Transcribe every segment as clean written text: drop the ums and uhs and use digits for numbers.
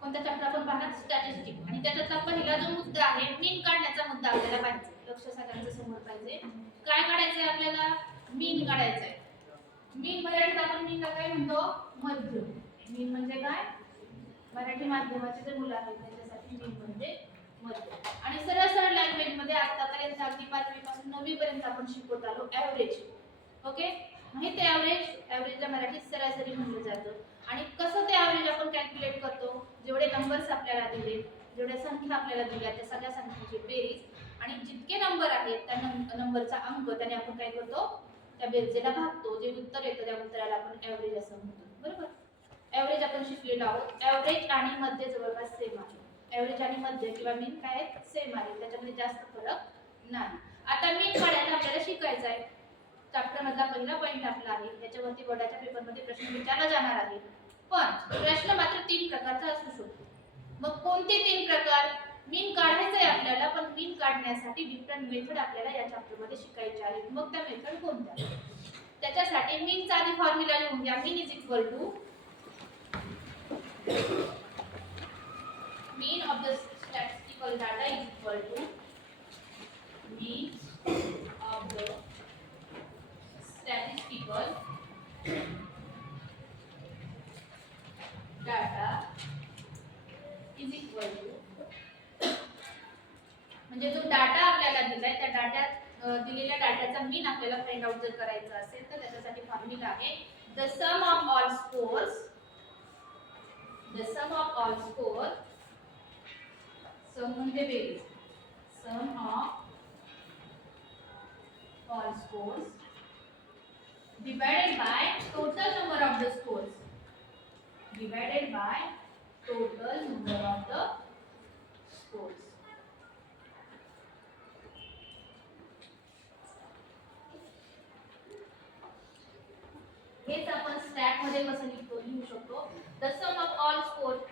कोणता चॅप्टर आपण पाहणार स्टॅटिस्टिक आणि त्याच्यातला पहिला जो मुद्दा आहे मीन काढण्याचा मुद्दा आपल्याला पाहिजे. लक्ष सगळ्यांचं समोर पाहिजे. काय काढायचंय आपल्याला? मीन काढायचंय. मीन मराठीत आपण मीनला काय म्हणतो? मध्य. मीन म्हणजे काय? मराठी माध्यमाचे जे मुलं आहेत त्याच्यासाठी मीन म्हणजे मध्य. आणि सरळ सरळ लँग्वेज मध्ये आतापर्यंत अगदी 5वी पासून 9वी पर्यंत आपण शिकवत आलो एव्हरेज. ओके, माहिती आहे एव्हरेजला मराठीत सरासरी म्हणलं जातं. आणि कसं ते एव्हरेज आपण कॅल्क्युलेट करतो? जेवढे नंबर्स आपल्याला दिले, जेवढ्या संख्या आपल्याला दिल्या त्या सगळ्या संख्यांची बेरीज आणि जितके नंबर आहेत त्या नंबरचा अंक त्याने आपण काय करतो? त्या बेरजेला भागतो. जे उत्तर येतं त्या उत्तराला आपण एव्हरेज असं म्हणतो. बरोबर? एव्हरेज आपण शिकलेलो आहोत. एव्हरेज आणि मध्य जवळपास सेम आहे. एव्हरेज आणि मध्य किंवा मीन काय सेम आहे, त्याच्यामध्ये जास्त फरक नाही. आता मीन काढायला आपल्याला शिकायचं आहे. चॅप्टर मधला पहिला पॉइंट आपला आहे. याच्यावरती बोर्डाच्या पेपर मध्ये प्रश्न विचारला जाणार आहे. पण प्रश्न मात्र 3 प्रकारचा असू शकतो. मग कोणते 3 प्रकार? मीन काढायचं आहे आपल्याला, पण मीन काढण्यासाठी डिफरंट मेथड आपल्याला या चॅप्टर मध्ये शिकायची आहे. मग त्या मेथड कोणत्या? त्याच्यासाठी मीनचा आधी फॉर्म्युला लिहून घ्या. Mean is equal to mean of the statistical data is equal to mean of the statistical data is equal to म्हणजे जो डाटा आपल्याला दिलाय त्या डाट्यात दिलेल्या डाटाचा मीन आपल्याला फाइंड आउट जर करायचा असेल तर त्याच्यासाठी फॉर्म्युला आहे the sum of all scores sum म्हणजे बेरीज. Sum of all scores divided by total number of the scores. Divided by total number of the scores. हेच आपण स्टॅट मध्ये कसं लिहू शकतो? The sum of all scores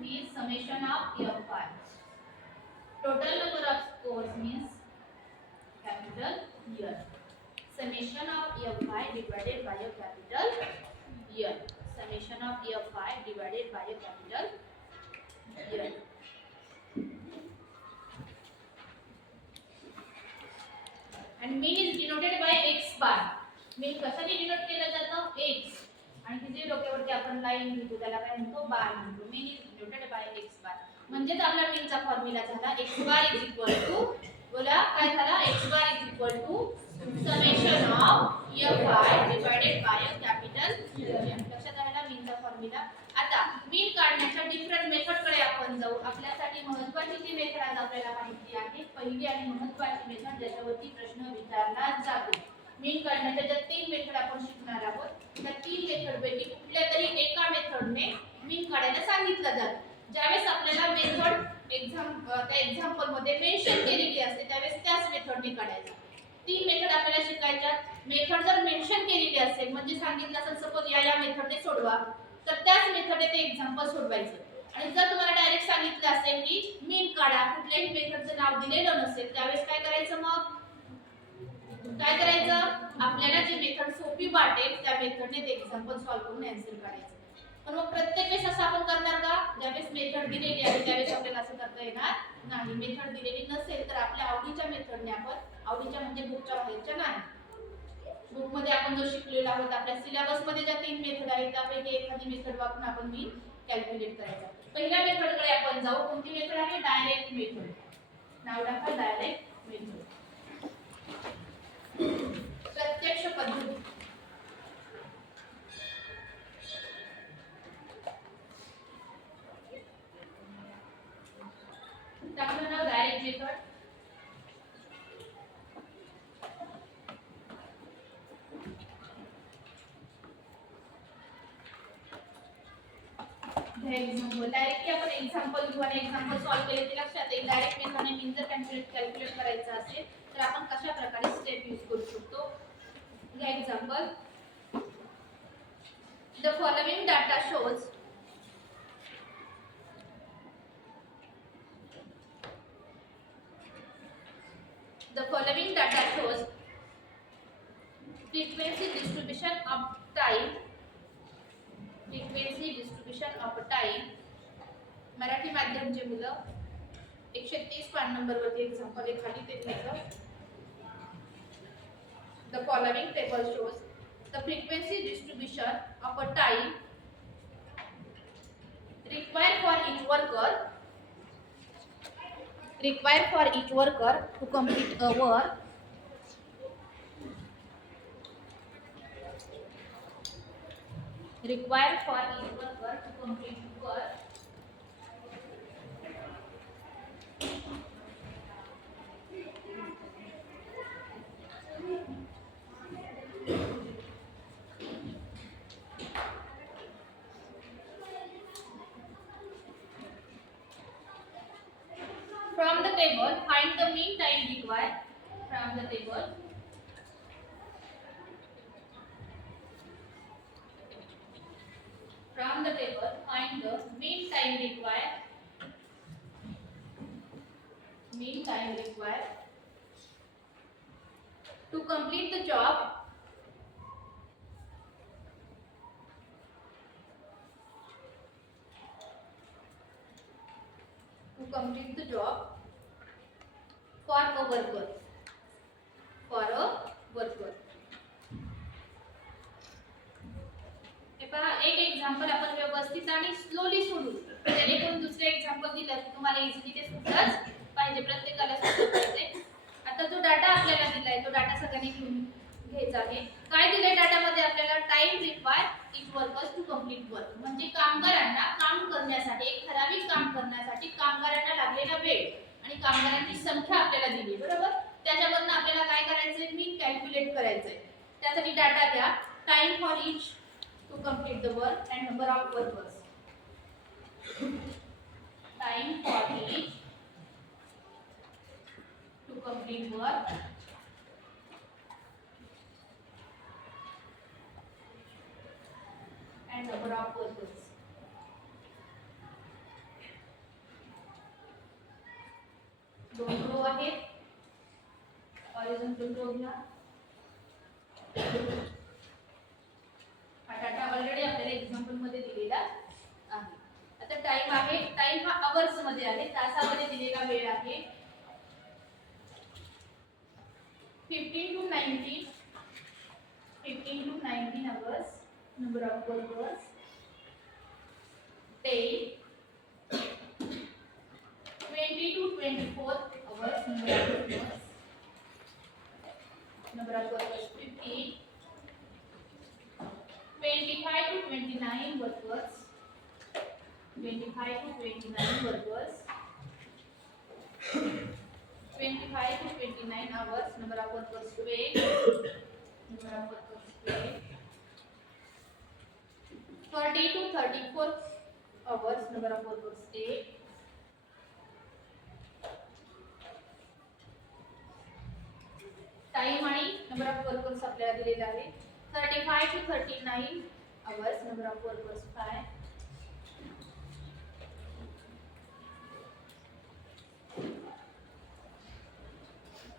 means summation of fi. Total number of scores means capital year. Summation of fi divided by a capital year. Summation of fi divided by a capital year. And mean is denoted by x bar. mean कशाने denote केलं जातं? x. आणि तिथे डोक्यावरती आपण line लिहितो त्याला काय म्हणतो? बार म्हणतो. mean is denoted by x bar. म्हणजेच आपला मीनचा फॉर्म्युला झाला x bar is equal to बोला काय झाला? x bar is equal to summation of fi divided by a capital M. लक्षात आला मीनचा फॉर्म्युला. आता मीन काढण्याच्या डिफरंट मेथड कडे आपण जाऊ. आपल्यासाठी महत्त्वाची जी मेथड आज आपल्याला माहिती आहे, पहिली आणि महत्त्वाची मेथड ज्याच्यावरती प्रश्न विचारला जातो. मीन काढण्याच्या ज्या 3 मेथड आपण शिकणार आहोत त्या 3 मेथड पैकी कुठल्या तरी एका मेथडने मीन काढायला सांगितलं जातं. ज्यावेळेस आपल्याला मेथड त्या एक्झाम्पल मध्ये मेन्शन केलेली असते त्यावेळेस त्याच मेथडने काढायचं. 3 मेथड आपल्याला शिकायच्या. मेथड जर मेन्शन केलेली असेल म्हणजे सांगितलं असेल सपोज या मेथडने सोडवा तर त्याच मेथडने ते एक्झाम्पल सोडवायचं. आणि जर तुम्हाला डायरेक्ट सांगितलं असेल की मीन काढा, कुठल्याही मेथडचं नाव दिलेलं नसेल त्यावेळेस काय करायचं? मग काय करायचं? आपल्याला जी मेथड सोपी वाटेल त्या मेथडने ते एक्झाम्पल सॉल्व्ह करून आन्सर काढायचं. पण मग प्रत्येक वेळेस असं आपण करणार का? ज्यावेळेस मेथड दिलेली आहे त्यावेळेस आपल्याला असं करता येणार नाही. मेथड दिलेली नसेल तर आपल्या आवडीच्या मेथडने आपण, आवडीच्या म्हणजे बुकच्या बाहेरच्या नाही, बुक मध्ये आपण जो शिकलेलो आहोत आपल्या सिलेबस मध्ये ज्या 3 मेथड आहेत त्यापैकी एखादी मेथड वापरून आपण मीन कॅल्क्युलेट करायचा. पहिल्या मेथड कडे आपण जाऊ. कोणती मेथड आहे? Direct method. नाव टाका डायरेक्ट मेथड. प्रत्यक्ष पद्धती. टाकलं नाव डायरेक्ट मेथड. एक्झाम्पल डायरेक्टली आपण एक्झाम्पल घेऊ आणि एक्झाम्पल सॉल्व्ह केले की लक्षात येईल. डायरेक्ट मेथडने मीन जर कॅल्क्युलेट करायचं असेल तर आपण कशा प्रकारे स्टेप यूज करू शकतो? Example the following data shows frequency distribution of time Marathi माध्यमचे मुलं 130 पान नंबर वरती एक्झाम्पल आहे खाली ते लिहायचं. The following table shows the frequency distribution of a time required for each worker to complete a work required for each worker to complete work from the table. Find the mean time required from the table. From the table, find the mean time required. Mean time required to complete the job. To complete the job for a worker. For a worker. हे पहा एक example आपण व्यवस्थित आणि slowly सोडू जेणेकरून दुसरे example दिलं की तुम्हाला इझिली ते सुटलंच पाहिजे, प्रत्येकाला सुटलं पाहिजे. आता जो डाटा आपल्याला दिलाय तो डाटा सगळ्यांनी घेऊन घ्यायचा आहे. काय दिलंय डाटामध्ये आपल्याला? Time required each workers to complete work, म्हणजे कामगारांना काम करण्यासाठी, एक ठराविक काम करण्यासाठी कामगारांना लागलेला वेळ आणि कामगारांची संख्या आपल्याला दिली, बरोबर. त्याच्यावरून आपल्याला काय करायचंय? मीन कॅल्क्युलेट करायचंय. त्यासाठी डाटा घ्या. Time for each to complete the work and number of workers. Time for each to complete work and number of workers. दोन रो आहेत. हॉरिझॉन्टल रो घ्या. डाटा ऑलरेडी आपल्याला एक्झाम्पल मध्ये दिलेला आहे. आता टाइम आहे, टाइम हा आवर्स मध्ये आहे, तासामध्ये दिलेला वेळ आहे. 15 to 19 hours, number of workers. 10 20 to 24 hours, number of workers. Number of workers 15. 25 to 29 workers. 25 to 29 workers. 25 to 29 hours, number of workers 12. Number of workers 12. 30 to 34 hours, number of workers 8. Time आणि number of workers आपल्याला दिलेला आहे. 35 to 39 hours, number of workers 5.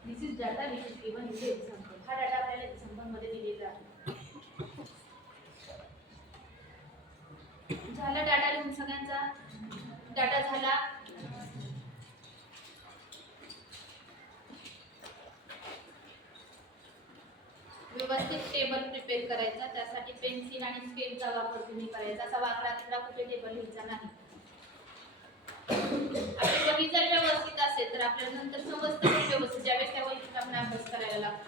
This is data which is given in the example. हा data आपल्याला example मध्ये दिलेला आहे. झाला डाटा लिहून सगळ्यांचा? डाटा झाला. व्यवस्थित टेबल प्रिपेअर करायचा. त्यासाठी पेन्सिल आणि स्केलचा वापर तुम्ही करायचा. असा वाकडा तिकडा कुठे टेबल लिहायचा नाही. आपली वही जर व्यवस्थित असेल तर आपल्याला नंतर समजतं व्यवस्थित, ज्यावेळेस त्या वहीचा आपण अभ्यास करायला लागतो.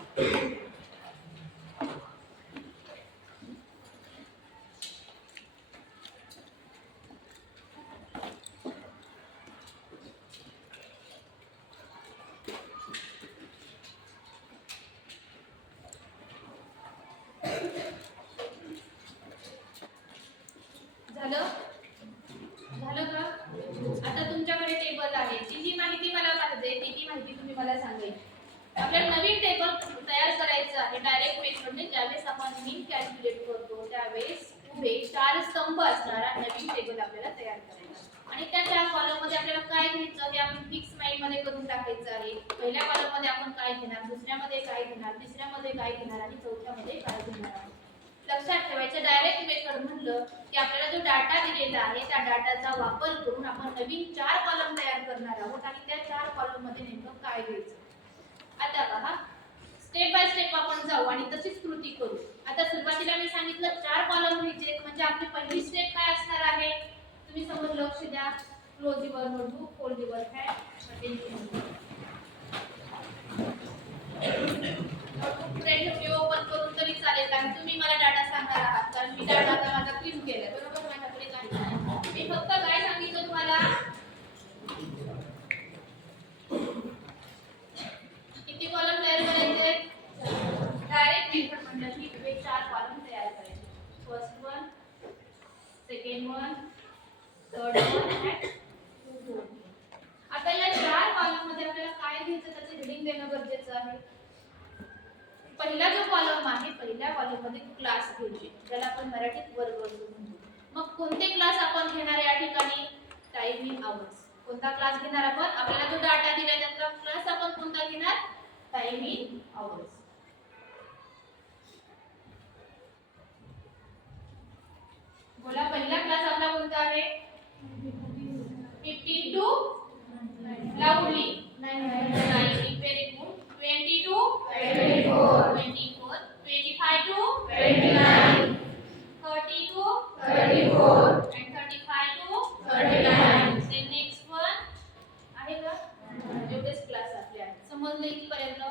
झालं का? आता तुमच्याकडे टेबल आहे. ती जी माहिती मला पाहिजे ती माहिती तुम्ही मला सांगायची. आपल्याला नवीन टेबल तयार करायचं आहे डायरेक्ट मेथडने. ज्यावेळेस आपण मीन कॅल्क्युलेट करतो त्यावेळेस उभे 4 स्तंभ असणारा नवीन टेबल आपल्याला तयार करायचा. आणि त्या 4 कॉलम मध्ये आपल्याला काय घ्यायचं हे आपण फिक्स माइंड मध्ये करून टाकायचं आहे. पहिल्या कॉलम मध्ये आपण काय घेणार, दुसऱ्यामध्ये काय घेणार, तिसऱ्यामध्ये काय घेणार आणि चौथ्यामध्ये काय घेणार. लक्षात ठेवायचं डायरेक्ट मेथड म्हणलं की आपल्याला जो डाटा दिलेला आहे त्या डाटाचा वापर करून आपण नवीन 4 कॉलम तयार करणार आहोत आणि त्या 4 कॉलम मध्ये नेमकं काय घ्यायचं आता पहा स्टेप बाय स्टेप आपण जाऊ आणि तशीच कृती करू आता सुरुवातीला मी सांगितलं 4 कॉलम घ्यायचे म्हणजे आपली पहिली स्टेप काय असणार आहे तुम्ही समोर लक्ष द्या close your notebook fold your hand attention notebook open करून तरी चालेल कारण तुम्ही मला डाटा सांगणार आहात कारण मी डाटा आता माझा क्लीन केलाय बरोबर माझ्याकडे काही नाही मी फक्त काय सांगितलं तुम्हाला किती कॉलम तयार करायचे डायरेक्ट मेथड म्हणजे की 4 कॉलम तयार करायचे first one second one third one आणि फोर्थ आता या 4 कॉलम मध्ये आपल्याला काय घ्यायचं त्याचे हेडिंग देणं गरजेचं आहे पहिला जो कॉलम आहे पहिल्या कॉलम मध्ये क्लास घ्यायचे ज्याला आपण मराठीत वर्ग असं म्हणतो मग कोणते क्लास आपण घेणार या ठिकाणी टायमिंग आवर्स कोणता क्लास घेणार आपण आपल्याला जो डाटा दिलाय त्याचा क्लास आपण कोणता घेणार टायमिंग आवर्स बोला पहिला क्लास आपला कोणता आहे 52 लाऊडली 90 very good 22 24 25 to 29 32 34 and 35 to 39 then next one आहे का एवढेच क्लास आपले आहेत समजले इथपर्यंत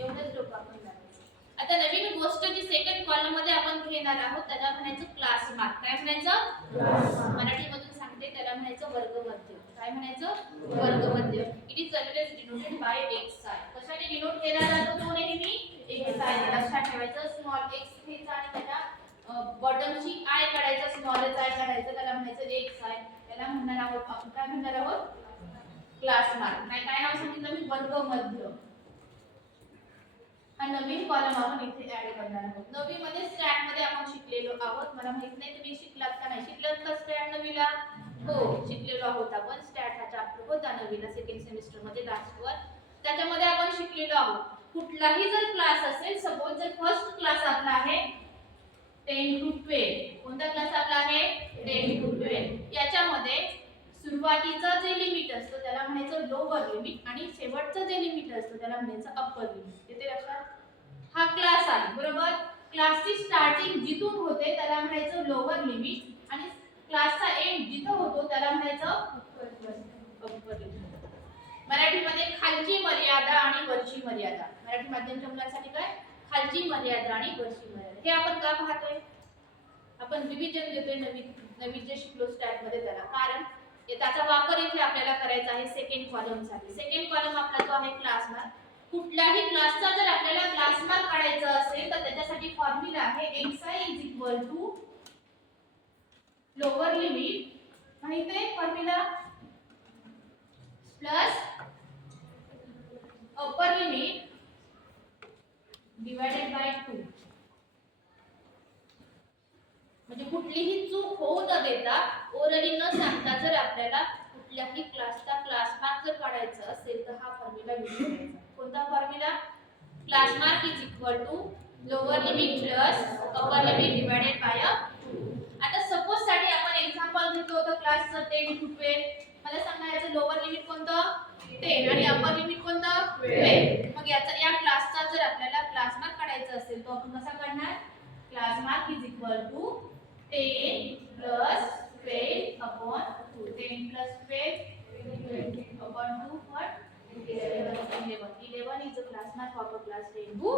एवढेच लोक आपण करायचं आता नवीन गोष्ट जी सेकंड कॉलम मध्ये आपण घेणार आहोत त्याला म्हणायचं क्लास मार्क काय म्हणायचं मराठी मधून सांगते त्याला म्हणायचं वर्गमध्य काय म्हणायचं वर्गमध्य it is always denoted by xi कशाने डिनोट केला जातो तो नेहमी xi लक्षात ठेवायचं स्मॉल x घ्यायचा आणि त्याला बॉटमची i काढायचा स्मॉलच i काढायचं त्याला म्हणायचं xi त्याला म्हणणार आहोत आपण काय म्हणणार आहोत क्लास मार्क नाही काय नाव सांगितलं मी वर्गमध्य हा नवीन कॉलम आपण इथे ऍड करणार आहोत नवी मध्ये स्टॅट मध्ये आपण शिकलेलो आहोत मला माहित नाही तुम्ही शिकलात का नाही शिकलात का स्टॅट नवीला हो शिकलेलो आहोत आपण स्टॅट हा चॅप्टर होता नवीला सेकंड सेमिस्टर मध्ये लास्ट वर त्याच्यामध्ये आपण शिकलेलो आहोत कुठलाही जर क्लास असेल सपोज जर फर्स्ट क्लास आपला आहे 10 to 12 कोणता क्लास आपला आहे 10 to 12 याच्यामध्ये सुरुवातीचं जे लिमिट असतं त्याला म्हणायचं लोअर लिमिट आणि शेवटचं जे लिमिट असतं त्याला म्हणायचं अप्पर लिमिट येते लक्षात हा क्लास आहे बरोबर क्लासची स्टार्टिंग जिथून होते त्याला म्हणायचं लोअर लिमिट आणि क्लासचा एंड जिथं होतो त्याला म्हणायचं अप्पर लिमिट मराठीमध्ये खालची मर्यादा आणि वरची मर्यादा मराठी माध्यमाच्या मुलांसाठी काय खालची मर्यादा आणि वरची मर्यादा हे आपण का पाहतोय आपण रिव्हिजन देतोय नवीन जे शिकलो स्टॅट मध्ये त्याला कारण त्याचा वापर इथे आपल्याला करायचा आहे सेकंड कॉलम साठी सेकंड कॉलम आपला जो आहे क्लास मार्क कुठल्याही क्लासचा जर आपल्याला क्लास मार्क काढायचा असेल तर त्याच्यासाठी फॉर्म्युला आहे xi लोअर लिमिट माहित आहे formula plus upper limit divided by 2 म्हणजे कुठलीही चूक होऊ न देता ओरली न सांगता जर आपल्याला कुठल्याही क्लासचा क्लास मार्क जर काढायचा असेल तर हा फॉर्म्युला यूज करायचा कोणता formula class mark is equal to lower limit plus upper limit divided by 2 आता सपोज साठी आपण एक्झाम्पल घेतलं होतं क्लासचं 10 to 12 मला सांगा याचं लोअर लिमिट कोणतं 10 आणि अपर लिमिट कोणतं 12 मग या क्लासचा जर आपल्याला क्लास मार्क काढायचा असेल तो आपण कसा काढणार class mark is equal to 10 plus 12 upon 2 10 plus 12 upon 2 what 11 is the class mark of a class 10 to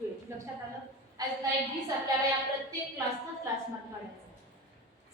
12 लक्षात आलं as like this आपल्याला या प्रत्येक क्लासचा क्लास मार्क काढायचा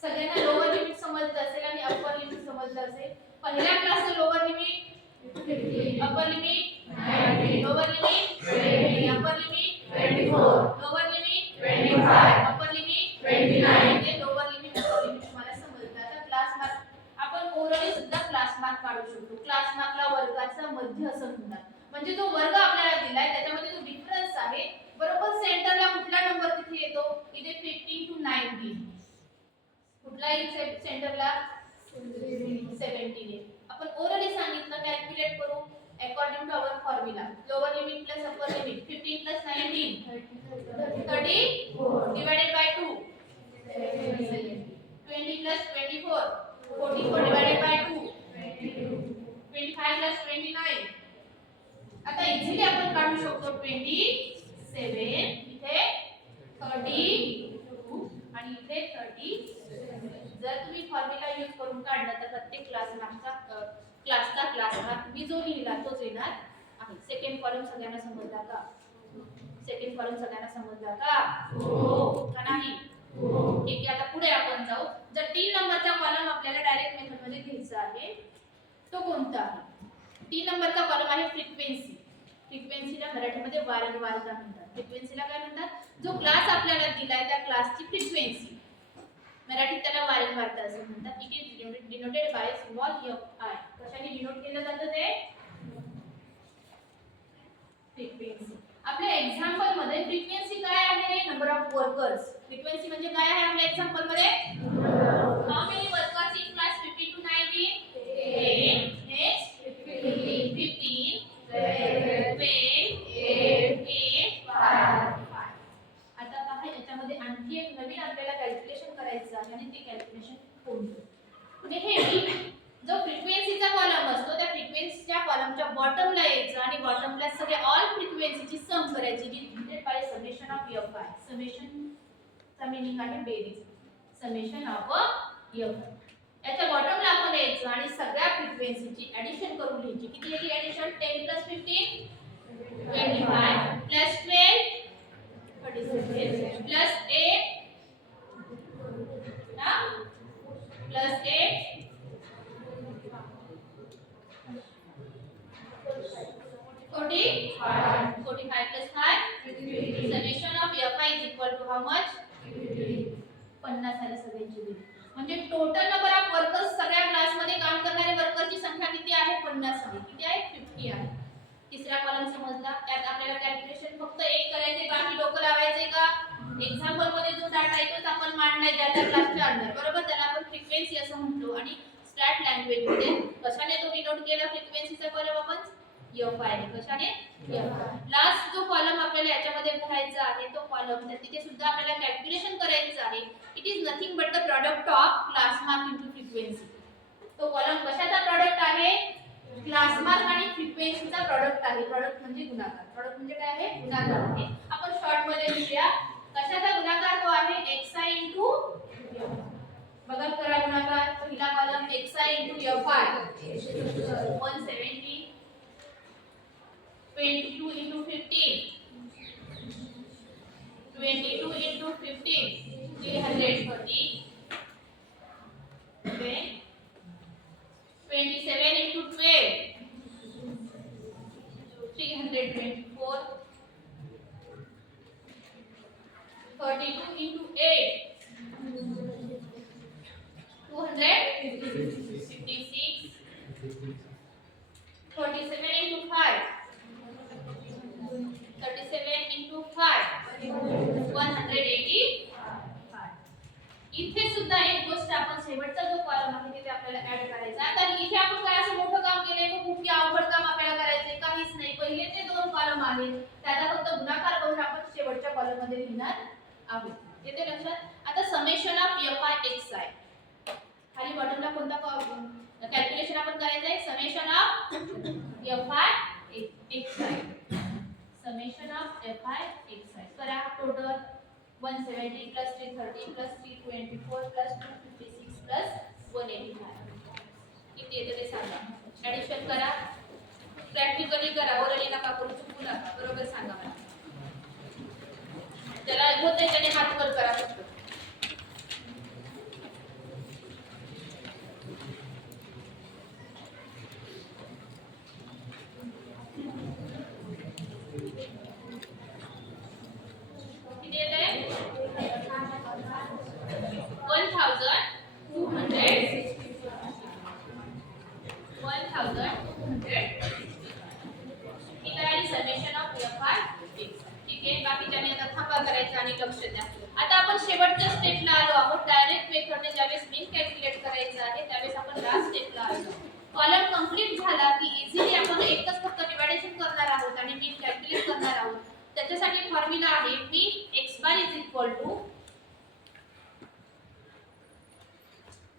सगळ्यांना लोअर लिमिट समजलं असेल आणि अपर लिमिट समजलं असेल पहिल्या क्लासचं lower limit 15 upper limit 90 lower limit 20 upper limit 24 lower limit 25 upper limit 29 हे लोअर लिमिट अपर लिमिट तुम्हाला समजलं आता क्लास मार्क आपण ओरली सुद्धा क्लास मार्क काढू शकतो क्लास मार्कला वर्गाचा मध्य असं म्हणतात म्हणजे जो वर्ग आपल्याला दिलाय त्याच्यामध्ये जो डिफरन्स आहे बरोबर सेंटरला कुठला नंबर तिथे येतो इथे 15 to 19 कुठलाही सेंटरला 17 आपण ओरली सांगितलं कॅल्क्युलेट करू according to our formula. Lower limit plus upper limit. 15 plus 19. 30 divided by 2. 20 plus 24. 44 divided by 2. 25 plus 29. आता इझिली आपण काढू शकतो 27 इथे 32 आणि इथे 30. जर तुम्ही फॉर्म्युला यूज करून काढला तर प्रत्येक क्लासचा क्लास मार्क मी जो लिहिला तोच येणार आहे. सेकंड कॉलम सगळ्यांना समजला का? सेकंड कॉलम सगळ्यांना समजला का? हो का नाही? ठीक आहे. आता पुढे आपण जाऊ. जर 3 नंबरचा कॉलम आपल्याला डायरेक्ट मेथड मध्ये घ्यायचा आहे तो कोणता आहे? 3 नंबरचा कॉलम आहे फ्रिक्वेन्सी. फ्रिक्वेन्सीला मराठीमध्ये वारंवारता म्हणतात. फ्रिक्वेन्सीला काय म्हणतात? जो क्लास आपल्याला दिलाय त्या क्लासची फ्रिक्वेन्सी, मराठीत त्याला वारंवारता असे म्हणतात. It is denoted by symbol fi. कशाने डिनोट केलं जातं ते? फ्रिक्वेन्सी. आपल्या एक्झाम्पल मध्ये फ्रिक्वेन्सी काय आहे? Number of workers. फ्रिक्वेन्सी म्हणजे काय आहे आपल्या एक्झाम्पल मध्ये? How many workers in class 15 to 19? 10. Next 15 12 8 5. आता पहा याच्यामध्ये आणखी एक नवीन आपल्याला कॅल्क्युलेशन करायचं आहे आणि ते कॅल्क्युलेशन कोणतं? म्हणजे हे जो फ्रिक्वेन्सीचा कॉलम असतो त्या फ्रिक्वेन्सीच्या कॉलमच्या बॉटमला यायचं आणि बॉटमला सगळे ऑल फ्रिक्वेन्सीची सम करायची जी denoted by summation of fi. Summation चा मीनिंग आहे बेरीज. Summation of fi. याच्या बॉटमला आपण यायचं आणि सगळ्या फ्रिक्वेन्सीची ऍडिशन करून लिहायची. किती येते ऍडिशन? 10 + 15 25 + 12 37 + 8 ना +8 45 + 5 summation of fi is equal to how much? 50 आले सगळ्यांची बेरीज. म्हणजे टोटल नंबर ऑफ वर्कर्स सगळ्या क्लास मध्ये काम करणारे वर्करची संख्या किती आहे? 50 आहे. किती आहे? 50 आहे. तिसरा कॉलम समजला. त्यात आपल्याला कॅल्क्युलेशन फक्त एक करायचे, बाकी डोकं लावायचे का? एक्झाम्पल मध्ये जो डाटा येतो तो आपण मांडणार ज्या क्लासच्या अंडर, बरोबर? त्याला आपण फ्रिक्वेन्सी असं म्हणतो. आणि स्टॅट लँग्वेज मध्ये कशाने तो डिनोट केला फ्रिक्वेन्सीचा कॉलम आपण? fi ने. कशाने? लास्ट जो कॉलम आपल्याला याच्यामध्ये भरायचा आहे तो कॉलम तिथे सुद्धा आपल्याला कॅल्क्युलेशन करायचं आहे. It is nothing but the product of class mark into frequency. तो कॉलम कशाचा प्रोडक्ट आहे? क्लास मार्क आणि फ्रिक्वेन्सीचा प्रोडक्ट आहे. प्रोडक्ट म्हणजे गुणाकार. प्रोडक्ट म्हणजे काय आहे? गुणाकार आहे. आपण शॉर्ट मध्ये लिहूया. कशाचा गुणाकार तो आहे? xi इनटू बघा करा गुणाकार. पहिला column xi into fi 170 22 into 15 22 into 15 330 then 27 into 12 324 32 into 8 256 37 into 5 37 into 5 185. इथे सुद्धा एक गोष्ट आपण शेवटचा जो कॉलम आहे तिथे आपल्याला ऍड करायचा. आता इथे आपण काय असं मोठं काम केलंय का? खूप अवघड काम आपल्याला करायचंय? काहीच नाही. पहिले ते 2 कॉलम आहेत त्याचा फक्त गुणाकार करून आपण शेवटच्या कॉलम मध्ये लिहिणार आहोत. येते लक्षात? आता समेशन ऑफ fi xi. खाली बॉटमला कोणता कॅल्क्युलेशन आपण करायचं आहे? Summation of fi xi. Summation of fi xi. करा. टोटल 170 + 330 + 324 + 256 + 185. किती येते ते सांगा. ऍडिशन करा. प्रॅक्टिकली करा. ओरली नका करू, चुकू नका. बरोबर सांगा मला. त्याला होते त्याने हात वर करा फक्त. लक्ष द्या. आता आपण कॉलम कंप्लीट झाला की इझिली आपण एकच फक्त डिव्हायडेशन करणार आहोत आणि मीन कॅल्क्युलेट करणार आहोत. त्याच्यासाठी फॉर्म्युला आहे mean x bar is equal to,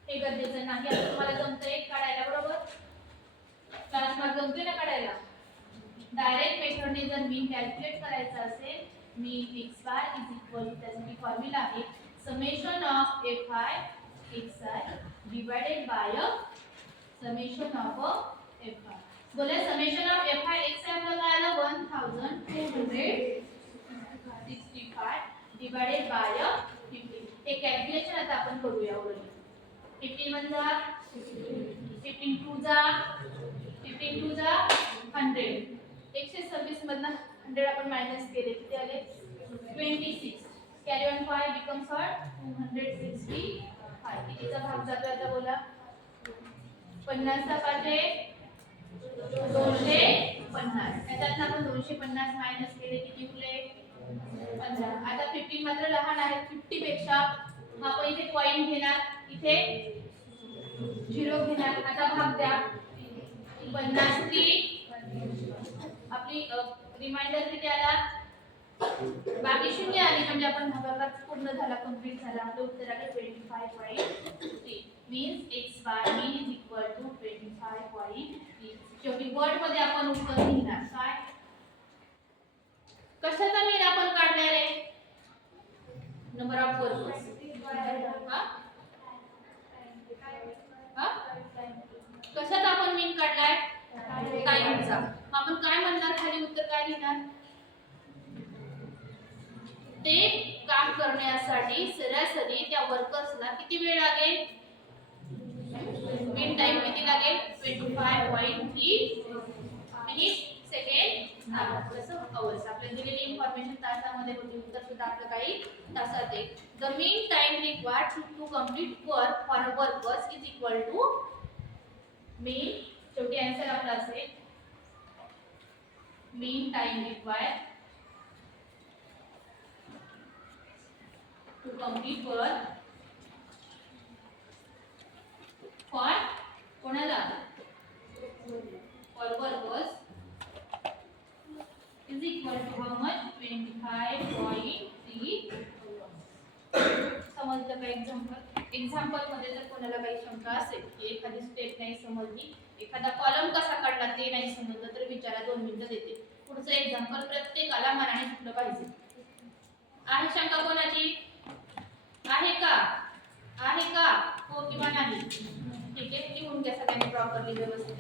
हे गरजेचं नाही आता तुम्हाला जमतं एक काढायला, बरोबर? क्लास मार्क जमते ना काढायला. डायरेक्ट मेथडने जर मीन कॅल्क्युलेट करायचं असेल, mean x bar is equal to, त्यासाठी फॉर्म्युला आहे summation of fi xi divided by summation of fi. बोला समेशन ऑफ fi xi आपल्याला आलं 1265 डिवाइडेड बाय 15. हे कॅल्क्युलेशन आता आपण करूया. वरती 15 1 जा 15 2 जा 100. 126 मधनं 100 आपण मायनस केले, किती आले 26. Carry on 5 becomes 265. कितीचा भाग जातो आता बोला 50 चा पाहिजे 250. त्याच्यात आपण 250 मायनस केले, किती उरले 15. आता 15 मात्र लहान आहे 50 पेक्षा. आपण इथे पॉइंट घेणार, इथे 0 घेणार. आता भाग द्या 50 ती आपली रिमाइंडर किती आला, बाकी 0 आली म्हणजे आपण भागाकार पूर्ण झाला, कंप्लीट झाला. आपलं उत्तर आलं 25.3. Means x bar mean is equal to 25.3. शेवटी वर्ड मध्ये आपण उत्तर लिहिणार काय, कशाचा मीन आपण काढणार आहे, नंबर ऑफ वर्कर्स. कशाचा आपण मीन काढलाय, टाइमचा. आपण काय म्हणणार, खाली उत्तर काय लिहिणार, ते काम करण्यासाठी सरासरी त्या वर्कर्सला किती वेळ लागेल, मीन टाइम किती लागेल 25.3 मिनिट सेकंड आवर्स. आपल्याला दिलेली इन्फॉर्मेशन तासामध्ये होती, उत्तर सुद्धा आपलं काही तासात आहे. The mean time required to complete work for a workers is equal to mean, शेवटी आन्सर आपला असेल mean time required to complete work for कोणाला, for workers is equal to how much 25.3. समजलं का एक्झाम्पल मध्ये जर कोणाला काही शंका असेल की एखादी स्टेप नाही समजली, एखादा कॉलम कसा काढला ते नाही समजलं, तर विचारा, 2 मिनिटं देते. पुढचं एक्झाम्पल प्रत्येकाला मनाने शिकलं पाहिजे. आहे शंका कोणाची, आहे का, हो किंवा नाही? ठीक आहे, लिहून घ्या सगळ्यांनी प्रॉपरली व्यवस्थित.